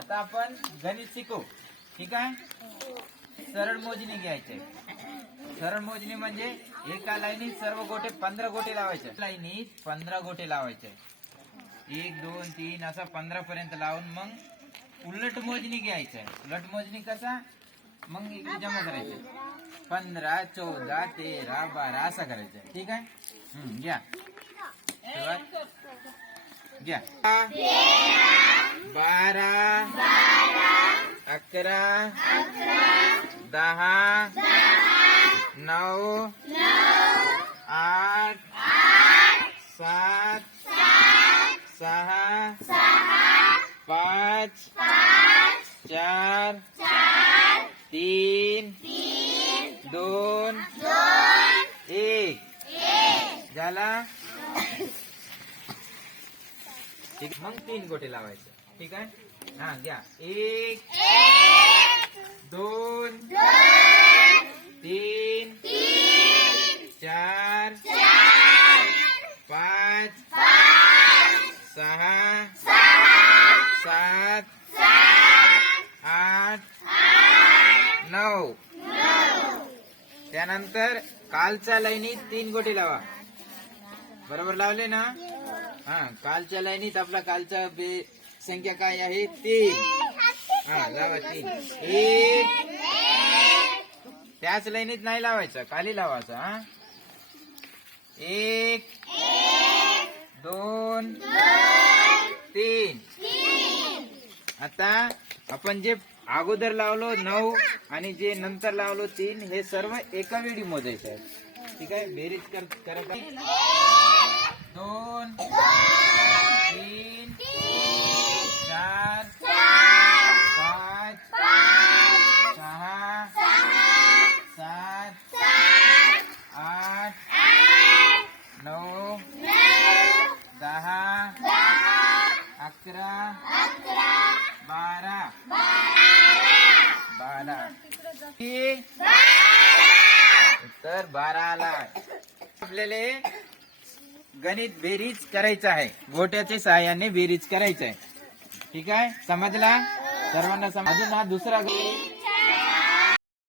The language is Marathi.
आता आपण गणित शिकू. ठीक आहे. सरळ मोजणी घ्यायचे. सरळ मोजणी म्हणजे एका लाईनीत सर्व गोटे 15 गोटे लावायचे. लाईनीत 15 गोटे लावायचे. 1 2 3 असा 15 पर्यंत लावून मग उलट मोजणी घ्यायचं. उलट मोजणी कसा मग इकडे जमा करायचे. 15 14 13 12 असं करायचं. ठीक आहे. घ्या घ्या 12 11 10 9 8 7 6 5 4 3 2 1 झाला. ठीक. मग 3 गोटे लावायचे. ठीक आहे. हा घ्या 1 2 3 4 5 6 7 8 9. त्यानंतर कालच्या लाईनीत 3 गोटे लावा. बरोबर लावले ना. हा कालच्या लाईनीत आपला कालचा संख्या काय आहे 3. हा लावा 3. 1 त्याच लाईनीत नाही लावायचं, खाली लावायचं. हा 1 2 3. आता आपण जे अगोदर लावलो 9 आणि जे नंतर लावलो 3 हे सर्व एका वेळी मोजायचं आहे. ठीक आहे. बेरीज करत 2 3 4 5 6 7 8 9 10 11 12 तर 12 आला. आपल्याला गणित बेरीज करायचं आहे. गोट्याच्या सहाय्याने बेरीज करायचं आहे. ठीक आहे. समजला सर्वांना? अजून हा दुसरा